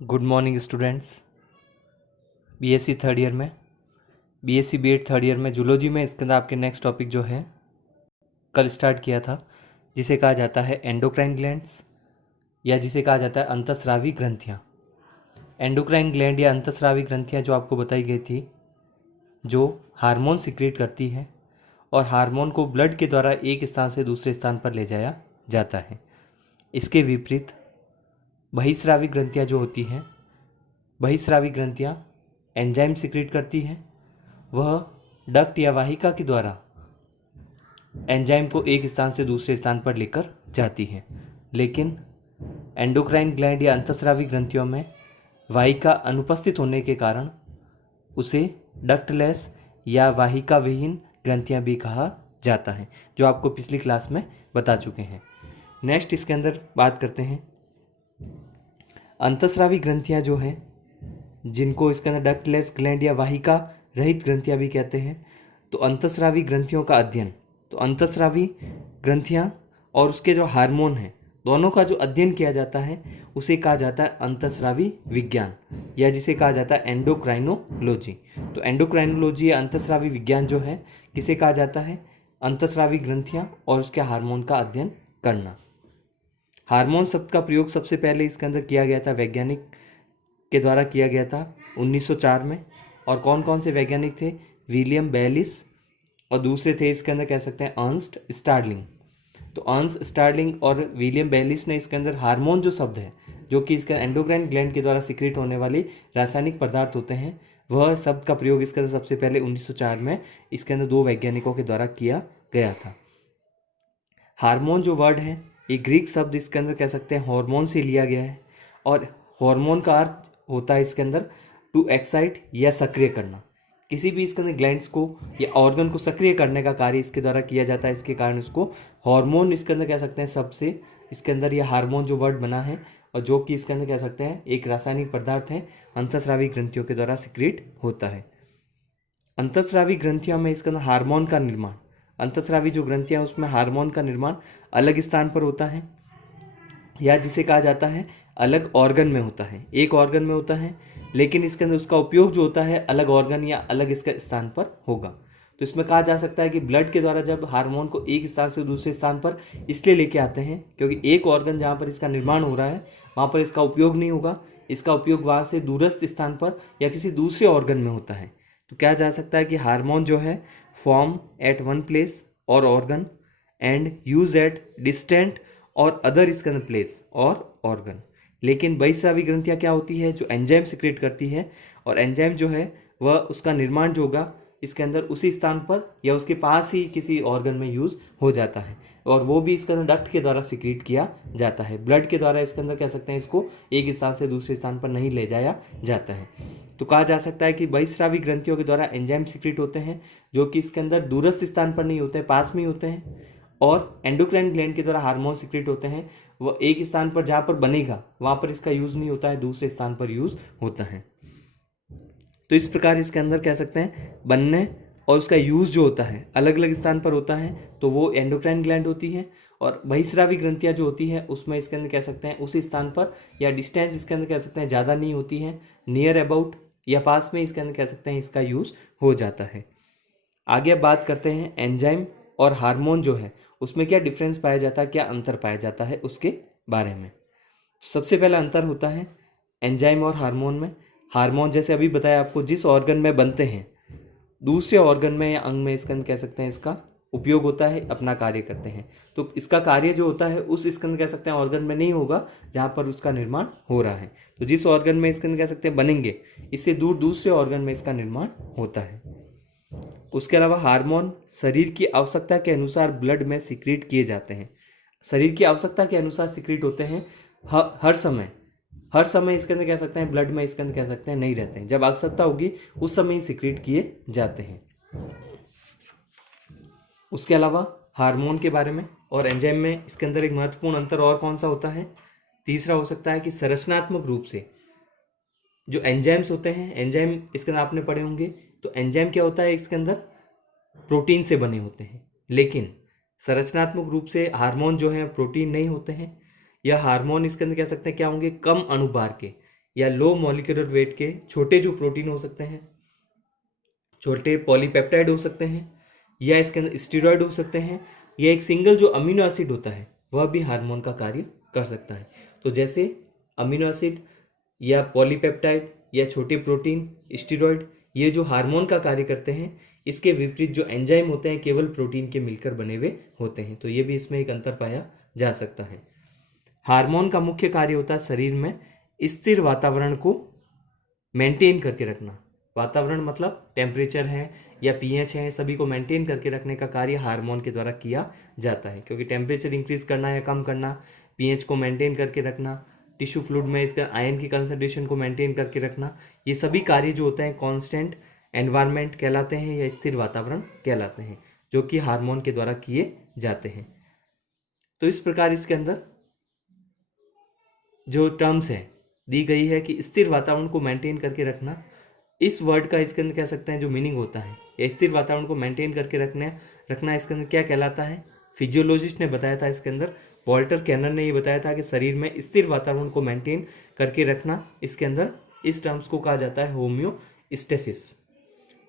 Good morning students. BSc third year में BSc BEd third year में zoology में इसके अंदर आपके नेक्स्ट टॉपिक जो है कल स्टार्ट किया था, जिसे कहा जाता है एंडोक्राइन ग्लैंड्स या जिसे कहा जाता है अंतःस्रावी ग्रंथियाँ। एंडोक्राइन ग्लैंड या अंतःस्रावी ग्रंथियाँ जो आपको बताई गई थी, जो हार्मोन सिक्रेट करती है और हार्मोन को ब्लड के द्वारा एक स्थान से दूसरे स्थान पर ले जाया जाता है। इसके विपरीत बहिस्रावी ग्रंथियाँ जो होती हैं, बहिस्रावी ग्रंथियाँ एंजाइम सिक्रेट करती हैं। वह डक्ट या वाहिका के द्वारा एंजाइम को एक स्थान से दूसरे स्थान पर लेकर जाती हैं। लेकिन एंडोक्राइन ग्लैंड या अंतःस्रावी ग्रंथियों में वाहिका अनुपस्थित होने के कारण उसे डक्टलेस या वाहिका विहीन ग्रंथियां भी कहा जाता है, जो आपको पिछली क्लास में बता चुके हैं। नेक्स्ट इसके अंदर बात करते हैं अंतःस्रावी ग्रंथियां जो हैं, जिनको इसके अंदर डक्टलेस ग्लैंड या वाहिका रहित ग्रंथियां भी कहते हैं। तो अंतःस्रावी ग्रंथियों का अध्ययन, तो अंतःस्रावी ग्रंथियां और उसके जो हार्मोन हैं, दोनों का जो अध्ययन किया जाता है उसे कहा जाता है अंतःस्रावी विज्ञान, या जिसे कहा जाता है एंडोक्राइनोलॉजी। तो एंडोक्राइनोलॉजी या अंतःस्रावी विज्ञान जो है, किसे कहा जाता है? अंतःस्रावी ग्रंथियां और उसके हार्मोन का अध्ययन करना। हार्मोन शब्द का प्रयोग सबसे पहले इसके अंदर किया गया था, वैज्ञानिक के द्वारा किया गया था 1904 में। और कौन कौन से वैज्ञानिक थे? विलियम बेलिस, और दूसरे थे इसके अंदर कह सकते हैं अर्नस्ट स्टार्लिंग। तो अर्नस्ट स्टार्लिंग और विलियम बेलिस ने इसके अंदर हार्मोन जो शब्द है, जो कि इसके एंडोक्राइन ग्लैंड के द्वारा सिक्रेट होने वाले रासायनिक पदार्थ होते हैं, वह शब्द का प्रयोग इसके अंदर सबसे पहले 1904 में इसके अंदर दो वैज्ञानिकों के द्वारा किया गया था। हार्मोन जो वर्ड है, ये ग्रीक शब्द इसके अंदर कह सकते हैं हार्मोन से लिया गया है, और हार्मोन का अर्थ होता है इसके अंदर टू एक्साइट या सक्रिय करना। किसी भी इसके अंदर ग्लैंड्स को या ऑर्गन को सक्रिय करने का कार्य इसके द्वारा किया जाता है, इसके कारण इसको हार्मोन इसके अंदर कह सकते हैं। सबसे इसके अंदर ये हार्मोन जो वर्ड बना है, और जो कि इसके अंदर कह सकते हैं एक रासायनिक पदार्थ है, अंतःस्रावी ग्रंथियों के द्वारा सिक्रेट होता है। अंतःस्रावी ग्रंथियों में इसके अंदर हार्मोन का निर्माण, अंतःस्रावी जो ग्रंथियां उसमें हार्मोन का निर्माण अलग स्थान पर होता है, या जिसे कहा जाता है अलग ऑर्गन में होता है। एक ऑर्गन में होता है, लेकिन इसके अंदर उसका उपयोग जो होता है अलग ऑर्गन या अलग इसके स्थान पर होगा। तो इसमें कहा जा सकता है कि ब्लड के द्वारा जब हार्मोन को एक स्थान से दूसरे स्थान पर इसलिए लेके आते हैं क्योंकि एक ऑर्गन जहाँ पर इसका निर्माण हो रहा है वहाँ पर इसका उपयोग नहीं होगा, इसका उपयोग वहाँ से दूरस्थ स्थान पर या किसी दूसरे ऑर्गन में होता है। तो क्या जा सकता है कि हार्मोन जो है फॉर्म एट वन प्लेस और organ and use at distant और अदर इसके अंदर प्लेस और ऑर्गन। लेकिन बहिस्रावी ग्रंथियाँ क्या होती है? जो एंजाइम सिक्रेट करती है, और एंजाइम जो है वह उसका निर्माण जो होगा इसके अंदर उसी स्थान पर या उसके पास ही किसी ऑर्गन में यूज़ हो जाता है, और वो भी इसके अंदर डक्ट के द्वारा सिक्रेट किया जाता है। ब्लड के द्वारा इसके अंदर कह सकते हैं इसको एक स्थान से दूसरे स्थान पर नहीं ले जाया जाता है। तो कहा जा सकता है कि बहिस्रावी ग्रंथियों के द्वारा एंजाइम सिक्रेट होते हैं, जो कि इसके अंदर दूरस्थ स्थान पर नहीं होते हैं, पास में ही होते हैं। और एंडोक्राइन ग्लैंड के द्वारा हार्मोन सिक्रेट होते हैं, वह एक स्थान पर जहाँ पर बनेगा वहाँ पर इसका यूज़ नहीं होता है, दूसरे स्थान पर यूज़ होता है। तो इस प्रकार इसके अंदर कह सकते हैं बनने और उसका यूज़ जो होता है अलग अलग स्थान पर होता है, तो वो एंडोक्राइन ग्लैंड होती है। और बहिस्रावी ग्रंथियाँ जो होती है उसमें इसके अंदर कह सकते हैं उसी स्थान पर या डिस्टेंस इसके अंदर कह सकते हैं ज़्यादा नहीं होती है, नियर अबाउट या पास में इसके अंदर कह सकते हैं इसका यूज़ हो जाता है। आगे अब बात करते हैं एंजाइम और हार्मोन जो है उसमें क्या डिफरेंस पाया जाता है, क्या अंतर पाया जाता है उसके बारे में। सबसे पहला अंतर होता है एंजाइम और हार्मोन में। हार्मोन जैसे अभी बताया आपको जिस ऑर्गन में बनते हैं, दूसरे ऑर्गन में या अंग में इसका कह सकते हैं इसका उपयोग होता है, अपना कार्य करते हैं। तो इसका कार्य जो होता है उस इसके अंदर कह सकते हैं ऑर्गन में नहीं होगा जहाँ पर उसका निर्माण हो रहा है। तो जिस ऑर्गन में इसके अंदर कह सकते हैं बनेंगे, इससे दूर दूसरे ऑर्गन में इसका निर्माण होता है। उसके अलावा हार्मोन शरीर की आवश्यकता के अनुसार ब्लड में सिक्रेट किए जाते हैं। शरीर की आवश्यकता के अनुसार सिक्रेट होते हैं, हर समय इसके अंदर कह सकते हैं ब्लड में इसके अंदर कह सकते हैं नहीं रहते हैं। जब आवश्यकता होगी उस समय ही सिक्रेट किए जाते हैं। उसके अलावा हार्मोन के बारे में और एंजाइम में इसके अंदर एक महत्वपूर्ण अंतर और कौन सा होता है? तीसरा हो सकता है कि संरचनात्मक रूप से जो एंजाइम्स होते हैं, एंजाइम इसके अंदर आपने पढ़े होंगे, तो एंजाइम क्या होता है इसके अंदर प्रोटीन से बने होते हैं, लेकिन संरचनात्मक रूप से हार्मोन जो है प्रोटीन नहीं होते हैं। यह हार्मोन इसके अंदर कह सकते हैं क्या होंगे? कम अणुभार के, या लो मॉलिक्यूलर वेट के छोटे जो प्रोटीन हो सकते हैं, छोटे पॉलीपेप्टाइड हो सकते हैं, या इसके अंदर स्टेरॉयड हो सकते हैं, या एक सिंगल जो अमीनो एसिड होता है वह भी हार्मोन का कार्य कर सकता है। तो जैसे अमीनो एसिड या पॉलीपेप्टाइड या छोटे प्रोटीन, स्टेरॉयड, ये जो हार्मोन का कार्य करते हैं, इसके विपरीत जो एंजाइम होते हैं केवल प्रोटीन के मिलकर बने हुए होते हैं। तो ये भी इसमें एक अंतर पाया जा सकता है। हार्मोन का मुख्य कार्य होता है शरीर में स्थिर वातावरण को मेंटेन करके रखना। वातावरण मतलब टेम्परेचर है या पीएच है, सभी को मेंटेन करके रखने का कार्य हार्मोन के द्वारा किया जाता है। क्योंकि टेम्परेचर इंक्रीज करना या कम करना, पीएच को मेंटेन करके रखना, टिश्यू फ्लूइड में इसका आयन की कंसंट्रेशन को मेंटेन करके रखना, ये सभी कार्य जो होते हैं कांस्टेंट एनवायरनमेंट कहलाते हैं या स्थिर वातावरण कहलाते हैं, जो कि हार्मोन के द्वारा किए जाते हैं। तो इस प्रकार इसके अंदर जो टर्म्स है दी गई है कि स्थिर वातावरण को मेंटेन करके रखना, इस वर्ड का इसके अंदर कह सकते हैं जो मीनिंग होता है या स्थिर वातावरण को मेंटेन करके रखना इसके अंदर क्या कहलाता है। फिजियोलॉजिस्ट ने बताया था इसके अंदर, वॉल्टर कैनर ने ये बताया था कि शरीर में स्थिर वातावरण को मेंटेन करके रखना, इसके अंदर इस टर्म्स को कहा जाता है होम्योस्टेसिस।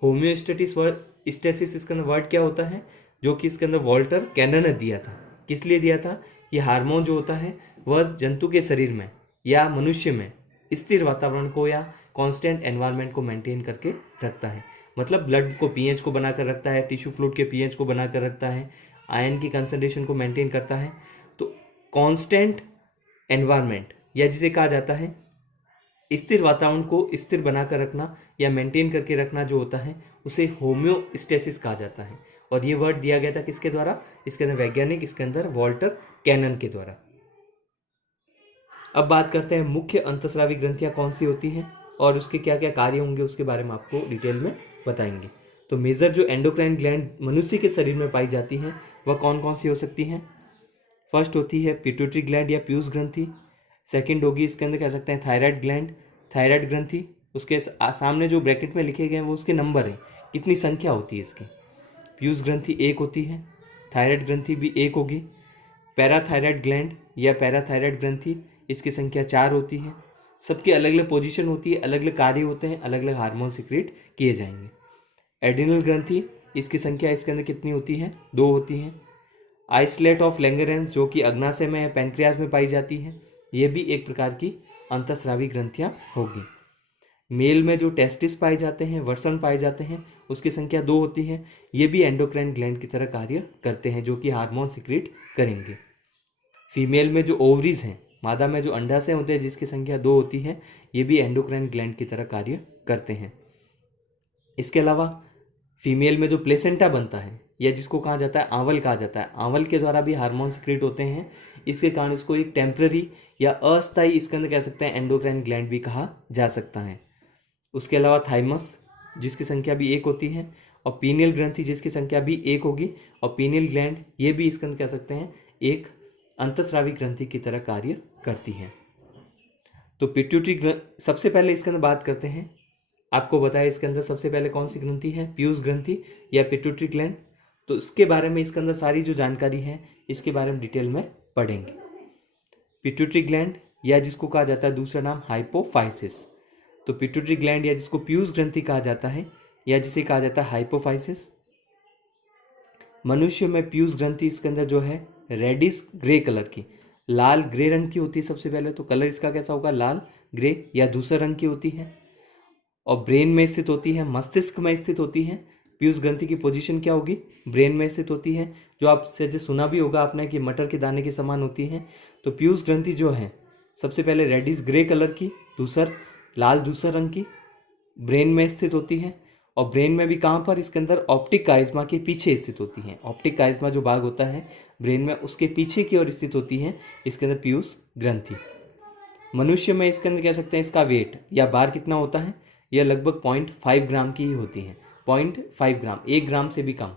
होम्योस्टेटिस वर्ड स्टेसिस इसके अंदर वर्ड क्या होता है, जो कि इसके अंदर वॉल्टर कैनर ने दिया था। किस लिए दिया था? ये हार्मोन जो होता है वह जंतु के शरीर में या मनुष्य में स्थिर वातावरण को या कांस्टेंट एनवायरनमेंट को मेंटेन करके रखता है। मतलब ब्लड को पीएच को बनाकर रखता है, टिश्यू फ्लूइड के पीएच को बनाकर रखता है, आयन की कंसंट्रेशन को मेंटेन करता है। तो कांस्टेंट एनवायरनमेंट या जिसे कहा जाता है स्थिर वातावरण को स्थिर बनाकर रखना या मेंटेन करके रखना जो होता है उसे होम्योस्टेसिस कहा जाता है। और ये वर्ड दिया गया था किसके द्वारा? इसके अंदर वैज्ञानिक, इसके अंदर वॉल्टर कैनन के द्वारा। अब बात करते हैं मुख्य अंतस्रावी ग्रंथियां कौन सी होती हैं और उसके क्या क्या कार्य होंगे, उसके बारे में आपको डिटेल में बताएंगे। तो मेजर जो एंडोक्राइन ग्लैंड मनुष्य के शरीर में पाई जाती हैं वह कौन कौन सी हो सकती हैं? फर्स्ट होती है पिट्यूटरी ग्लैंड या पीयूष ग्रंथि। सेकंड होगी इसके अंदर कह सकते हैं थायराइड ग्लैंड, थायराइड ग्रंथि। उसके सामने जो ब्रैकेट में लिखे गए हैं वो उसके नंबर हैं, कितनी संख्या होती है इसकी। पीयूष ग्रंथि एक होती है, थायराइड ग्रंथि भी एक होगी। पैराथायराइड ग्लैंड या पैराथायराइड ग्रंथि, इसकी संख्या 4 होती है। सबकी अलग अलग पोजीशन होती है, अलग अलग कार्य होते हैं, अलग अलग हार्मोन सिक्रेट किए जाएंगे। एड्रिनल ग्रंथि, इसकी संख्या इसके अंदर कितनी होती है? 2 होती है। आइसलेट ऑफ लैंगरेंस जो कि अग्नाशय में या पैनक्रियाज में पाई जाती है, ये भी एक प्रकार की अंतस्रावी ग्रंथियां होगी। मेल में जो टेस्टिस पाए जाते हैं, वर्सन पाए जाते हैं, उसकी संख्या 2 होती है। ये भी एंडोक्राइन ग्लैंड की तरह कार्य करते हैं जो कि हार्मोन सिक्रेट करेंगे। फीमेल में जो ओवरीज हैं, मादा में जो अंडाशय होते हैं जिसकी संख्या 2 होती है, ये भी एंडोक्राइन ग्लैंड की तरह कार्य करते हैं। इसके अलावा फीमेल में जो प्लेसेंटा बनता है या जिसको कहा जाता है आंवल कहा जाता है, आंवल के द्वारा भी हार्मोन सिक्रेट होते हैं। इसके कारण इसको एक टेम्पररी या अस्थायी इसके अंदर कह सकते हैं एंडोक्राइन ग्लैंड भी कहा जा सकता है। उसके अलावा थाइमस जिसकी संख्या भी 1 होती है, और पीनियल ग्रंथि जिसकी संख्या भी 1 होगी, और पीनियल ग्लैंड ये भी इसके अंदर कह सकते हैं एक अंतस्रावी ग्रंथि की तरह कार्य करती है। तो पिट्यूटरी सबसे पहले इसके अंदर बात करते हैं। आपको बताया इसके अंदर सबसे पहले कौन सी ग्रंथि है? पीयूष ग्रंथि या पिट्यूटरी ग्लैंड। तो इसके बारे में इसके अंदर सारी जो जानकारी है इसके बारे में डिटेल में पढ़ेंगे। पिट्यूटरी ग्लैंड या जिसको कहा जाता है दूसरा नाम हाइपोफाइसिस। तो पिट्यूटरी ग्लैंड या जिसको पीयूष ग्रंथि कहा जाता है या जिसे कहा जाता है हाइपोफाइसिस। मनुष्य में पीयूष ग्रंथि इसके अंदर जो है रेडिश ग्रे कलर की, लाल ग्रे रंग की होती है। सबसे पहले तो कलर इसका कैसा होगा? लाल ग्रे या दूसरे रंग की होती है, और ब्रेन में स्थित होती है, मस्तिष्क में स्थित होती है। पीयूष ग्रंथि की पोजीशन क्या होगी? ब्रेन में स्थित होती है, जो आपसे जो सुना भी होगा आपने कि मटर के दाने के समान होती है। तो पीयूष ग्रंथि जो है सबसे पहले रेडिश ग्रे कलर की, दूसर लाल दूसरे रंग की, ब्रेन में स्थित होती है। और ब्रेन में भी कहाँ पर? इसके अंदर ऑप्टिक काइज्मा के पीछे स्थित होती है। ऑप्टिक काइज्मा जो भाग होता है ब्रेन में उसके पीछे की ओर स्थित होती है इसके अंदर पीयूष ग्रंथि। मनुष्य में इसके अंदर कह सकते हैं इसका वेट या बार कितना होता है? यह लगभग 0.5 ग्राम की ही होती है। 0.5 ग्राम, 1 ग्राम से भी कम,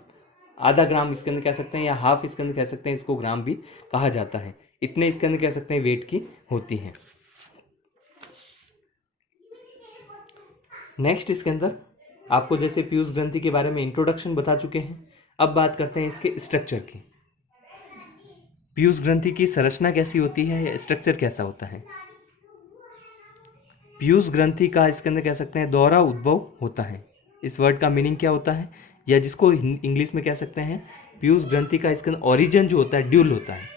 आधा ग्राम इसके अंदर कह सकते हैं, या हाफ इसके अंदर कह सकते हैं, इसको ग्राम भी कहा जाता है। इतने इसके अंदर कह सकते हैं वेट की होती है। नेक्स्ट इसके अंदर आपको जैसे पीयूष ग्रंथि के बारे में इंट्रोडक्शन बता चुके हैं, अब बात करते हैं इसके स्ट्रक्चर की। पीयूष ग्रंथि की संरचना कैसी होती है या स्ट्रक्चर कैसा होता है? पीयूष ग्रंथि का इसके अंदर कह सकते हैं दोहरा उद्भव होता है। इस वर्ड का मीनिंग क्या होता है, या जिसको इंग्लिश में कह सकते हैं पीयूष ग्रंथि का इसके अंदर ओरिजिन जो होता है ड्यूल होता है,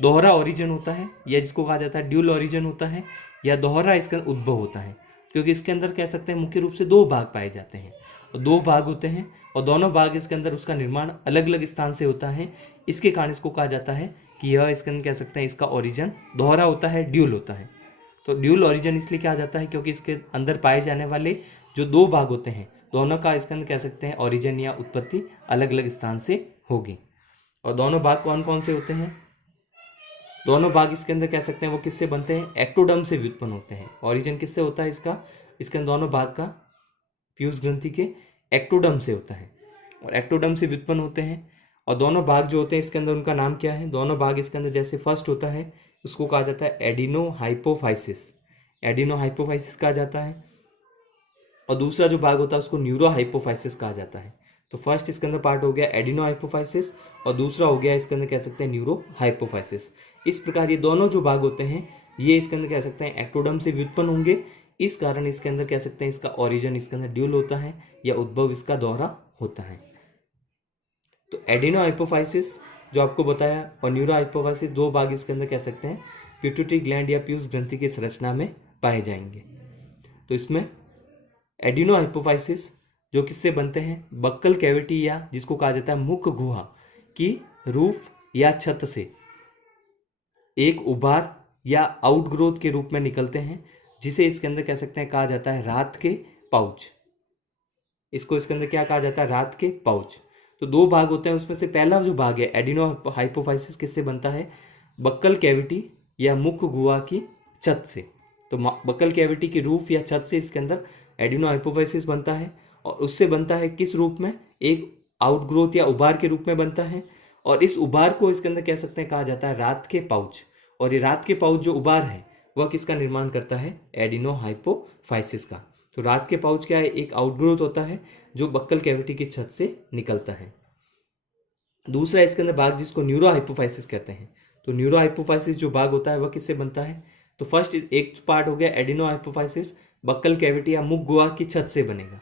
दोहरा ओरिजिन होता है, या जिसको कहा जाता है ड्यूल ओरिजिन होता है, या दोहरा इसका उद्भव होता है। क्योंकि इसके अंदर कह सकते हैं मुख्य रूप से दो भाग पाए जाते हैं, और दो भाग होते हैं, और दोनों भाग इसके अंदर उसका निर्माण अलग अलग स्थान से होता है। इसके कारण इसको कहा जाता है कि यह इसके अंदर कह सकते हैं इसका ओरिजिन दोहरा होता है, ड्यूल होता है। तो ड्यूल ओरिजिन इसलिए कहा जाता है क्योंकि इसके अंदर पाए जाने वाले जो दो भाग होते हैं दोनों का इसके अंदर कह सकते हैं ओरिजिन या उत्पत्ति अलग अलग स्थान से होगी। और दोनों भाग कौन कौन से होते हैं, दोनों भाग इसके अंदर कह सकते हैं वो किससे बनते हैं, एक्टोडर्म से व्युत्पन्न होते हैं। ओरिजिन किससे होता है इसका, इसके अंदर दोनों भाग का पीयूष ग्रंथि के एक्टोडर्म से होता है, और एक्टोडर्म से व्युत्पन्न होते हैं। और दोनों भाग जो होते हैं इसके अंदर उनका नाम क्या है, दोनों भाग इसके अंदर जैसे फर्स्ट होता है उसको कहा जाता है एडिनो हाइपोफाइसिस, एडिनो हाइपोफाइसिस कहा जाता है। और दूसरा जो भाग होता है उसको न्यूरो हाइपोफाइसिस कहा जाता है। तो फर्स्ट इसके अंदर पार्ट हो गया एडिनो हाइपोफाइसिस, और दूसरा हो गया इसके अंदर कह सकते हैं न्यूरो हाइपोफाइसिस। इस प्रकार ये दोनों जो भाग होते हैं ये इसके अंदर कह सकते हैं एक्टोडर्म से व्युत्पन्न होंगे। इस कारण इसके अंदर कह सकते हैं इसका ओरिजिन इसके अंदर ड्यूल होता है, या उद्भव इसका दोहरा होता है। तो एडिनो हाइपोफाइसिस जो आपको बताया, और न्यूरो हाइपोफाइसिस, दो भाग इसके अंदर कह सकते हैं पिट्यूटरी ग्लैंड या पीयूष ग्रंथि की संरचना में पाए जाएंगे। तो इसमें एडिनो हाइपोफाइसिस जो किससे बनते हैं, बक्कल कैविटी या जिसको कहा जाता है मुख गुहा की रूफ या छत से एक उभार या आउटग्रोथ के रूप में निकलते हैं, जिसे इसके अंदर कह सकते हैं कहा जाता है रात के पाउच। इसको इसके अंदर क्या कहा जाता है, रात के पाउच। तो दो भाग होते हैं, उसमें से पहला जो भाग है एडिनो हाइपोफाइसिस किससे बनता है, बक्कल कैविटी या मुख गुहा की छत से। तो बक्कल कैविटी की रूफ या छत से इसके अंदर एडिनो हाइपोफाइसिस बनता है, और उससे बनता है किस रूप में, एक आउटग्रोथ या उभार के रूप में बनता है। और इस उभार को इसके अंदर कह सकते हैं कहा जाता है रात के पाउच। और ये रात के पाउच जो उभार है वह किसका निर्माण करता है, एडिनो हाइपोफाइसिस का। तो रात के पाउच क्या है, एक आउटग्रोथ होता है जो बक्कल कैविटी की छत से निकलता है। दूसरा इसके अंदर भाग जिसको न्यूरो हाइपोफाइसिस कहते हैं। तो न्यूरो हाइपोफाइसिस जो भाग होता है वह किससे बनता है, तो फर्स्ट एक पार्ट हो गया एडिनो हाइपोफाइसिस, बक्कल कैविटी या मुख गुहा की छत से बनेगा।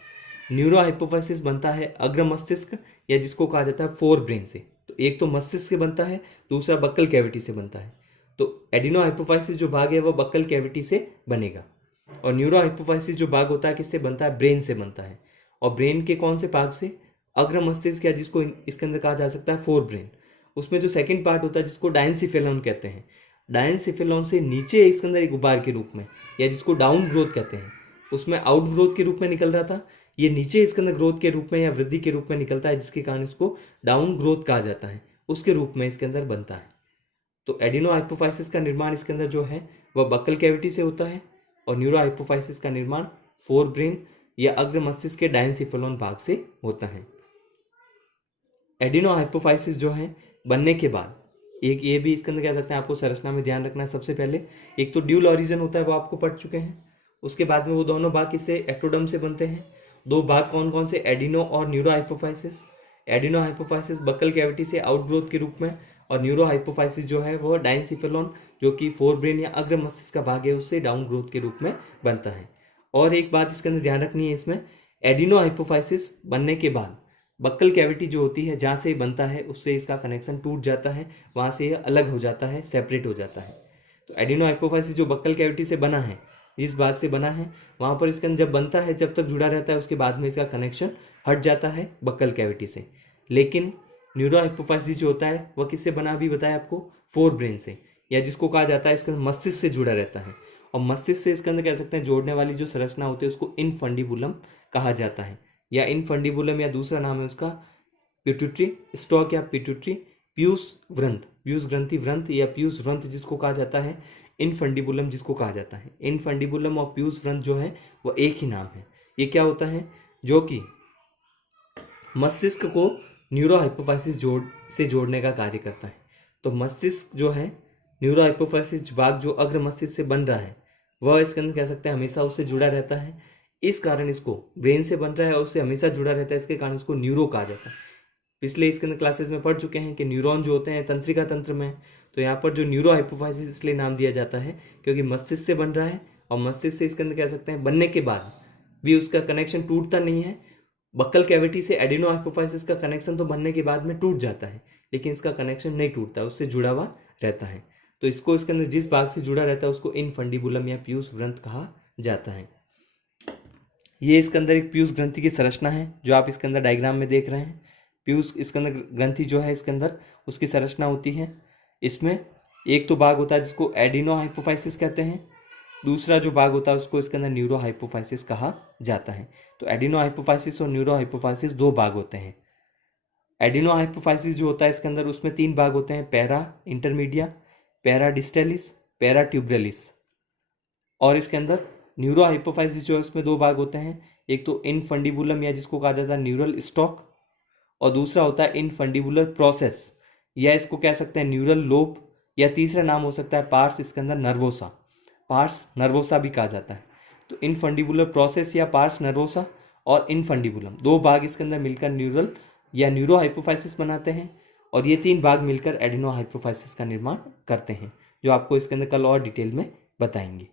न्यूरो हाइपोफाइसिस बनता है अग्र मस्तिष्क या जिसको कहा जाता है फोर ब्रेन से। तो एक तो मस्तिष्क से बनता है, दूसरा बक्कल कैविटी से बनता है। तो एडिनो हाइपोफाइसिस जो भाग है वह बक्कल कैविटी से बनेगा। और न्यूरो हाइपोफाइसिस जो भाग होता है किससे बनता है, ब्रेन से बनता है। और ब्रेन के कौन से भाग से, अग्र मस्तिष्क या जिसको इसके अंदर कहा जा सकता है फोर ब्रेन। उसमें जो सेकंड पार्ट होता है जिसको डायनसिफेलॉन कहते हैं, डायनसिफेलॉन से नीचे इसके अंदर एक गुबार के रूप में, या जिसको डाउन ग्रोथ कहते हैं, उसमें आउट ग्रोथ के रूप में निकल रहा था, ये नीचे इसके अंदर ग्रोथ के रूप में या वृद्धि के रूप में निकलता है, जिसके कारण इसको डाउन ग्रोथ कहा जाता है, उसके रूप में इसके अंदर बनता है। तो एडिनो हाइपोफाइसिस का निर्माण इसके अंदर जो है वह बक्कल कैविटी से होता है, और न्यूरो हाइपोफाइसिस का निर्माण फोर ब्रेन या अग्र मस्तिष्क के डायनसिफेलॉन भाग से होता है। एडिनो हाइपोफाइसिस जो है बनने के बाद एक ये भी इसके अंदर कह सकते हैं आपको संरचना में ध्यान रखना है। सबसे पहले एक तो ड्यूल ओरिजिन होता है, वो आपको पढ़ चुके हैं। उसके बाद में वो दोनों भाग किससे, एक्टोडर्म से बनते हैं। दो भाग कौन कौन से, एडिनो और neuro hypophysis. Adeno hypophysis buccal cavity से आउटग्रोथ के रूप में, और न्यूरो हाइपोफाइसिस जो है वह डायनसिफेलॉन जो कि फोर ब्रेन या अग्र मस्तिष्क का भाग है उससे डाउन ग्रोथ के रूप में बनता है। और एक बात इसके अंदर ध्यान रखनी है, इसमें एडिनो हाइपोफाइसिस बनने के बाद बक्कल कैविटी जो होती है जहाँ से बनता है उससे इसका कनेक्शन टूट जाता है, वहाँ से यह अलग हो जाता है, सेपरेट हो जाता है। तो एडिनो हाइपोफाइसिस जो बक्कल कैविटी से बना है, जिस भाग से बना है वहाँ पर इसके अंदर जब बनता है जब तक जुड़ा रहता है, उसके बाद में इसका कनेक्शन हट जाता है बक्कल कैविटी से। लेकिन न्यूरो हाइपोफाइसिस जो होता है वह किससे बना, अभी बताया आपको, फोर ब्रेन से, या जिसको कहा जाता है इसके अंदर मस्तिष्क से जुड़ा रहता है। और मस्तिष्क से इसके अंदर कह सकते हैं जोड़ने वाली जो संरचना होती है उसको इनफंडिबुलम कहा जाता है, या इनफंडिबुलम, या दूसरा नाम है उसका पिट्यूटरी स्टॉक या पिट्यूटरी पीयूष व्रंथ, पीयूष ग्रंथि व्रंथ या पीयूष व्रंथ जिसको कहा जाता है, इनफंडिबुलम जिसको कहा जाता है। इनफंडिबुलम और पीयूष व्रंथ जो है वह एक ही नाम है। ये क्या होता है, जो कि मस्तिष्क को न्यूरो हाइपोफाइसिस से जोड़ने का कार्य करता है। तो मस्तिष्क जो है, न्यूरो हाइपोफाइसिस भाग जो अग्र मस्तिष्क से बन रहा है वह इसके अंदर कह सकते हैं हमेशा उससे जुड़ा रहता है। इस कारण इसको ब्रेन से बन रहा है और उससे हमेशा जुड़ा रहता है, इसके कारण इसको न्यूरो कहा जाता है। पिछले इसके अंदर क्लासेस में पढ़ चुके हैं कि न्यूरॉन जो होते हैं तंत्रिका तंत्र में, तो यहाँ पर जो न्यूरो हाइपोफाइसिस इसलिए नाम दिया जाता है क्योंकि मस्तिष्क से बन रहा है और मस्तिष्क से इसके अंदर कह सकते हैं बनने के बाद भी उसका कनेक्शन टूटता नहीं है। बक्कल कैविटी से एडिनो हाइपोफाइसिस का कनेक्शन तो बनने के बाद में टूट जाता है, लेकिन इसका कनेक्शन नहीं टूटता, उससे जुड़ा हुआ रहता है। तो इसको इसके अंदर जिस भाग से जुड़ा रहता है उसको इनफंडिबुलम या पीयूष ग्रंथ कहा जाता है। ये इसके अंदर एक पीयूष ग्रंथि की संरचना है जो आप इसके अंदर डायग्राम में देख रहे हैं। पीयूष इसके अंदर ग्रंथि जो है इसके अंदर उसकी संरचना होती है। इसमें एक तो भाग होता है जिसको एडिनो हाइपोफाइसिस कहते हैं, दूसरा जो भाग होता है उसको इसके अंदर न्यूरो हाइपोफाइसिस कहा जाता है। तो एडिनो हाइपोफाइसिस और न्यूरो हाइपोफाइसिस दो भाग होते हैं। एडिनो हाइपोफाइसिस जो होता है इसके अंदर उसमें तीन भाग होते हैं, para intermedia, para distalis, para tuberalis. और इसके अंदर न्यूरो हाइपोफाइसिस जो है उसमें दो भाग होते हैं, एक तो इनफंडिबुलम या जिसको कहा जाता है न्यूरल स्टॉक, और दूसरा होता है इनफंडिबुलर प्रोसेस या इसको कह सकते हैं न्यूरल लोब, या तीसरा नाम हो सकता है पार्स इसके अंदर नर्वोसा, पार्स नर्वोसा भी कहा जाता है। तो इनफंडिबुलर प्रोसेस या पार्स नर्वोसा और इनफंडिबुलम दो भाग इसके अंदर मिलकर न्यूरल या न्यूरो हाइपोफाइसिस बनाते हैं, और ये तीन भाग मिलकर एडिनो हाइपोफाइसिस का निर्माण करते हैं, जो आपको इसके अंदर कल और डिटेल में बताएंगे।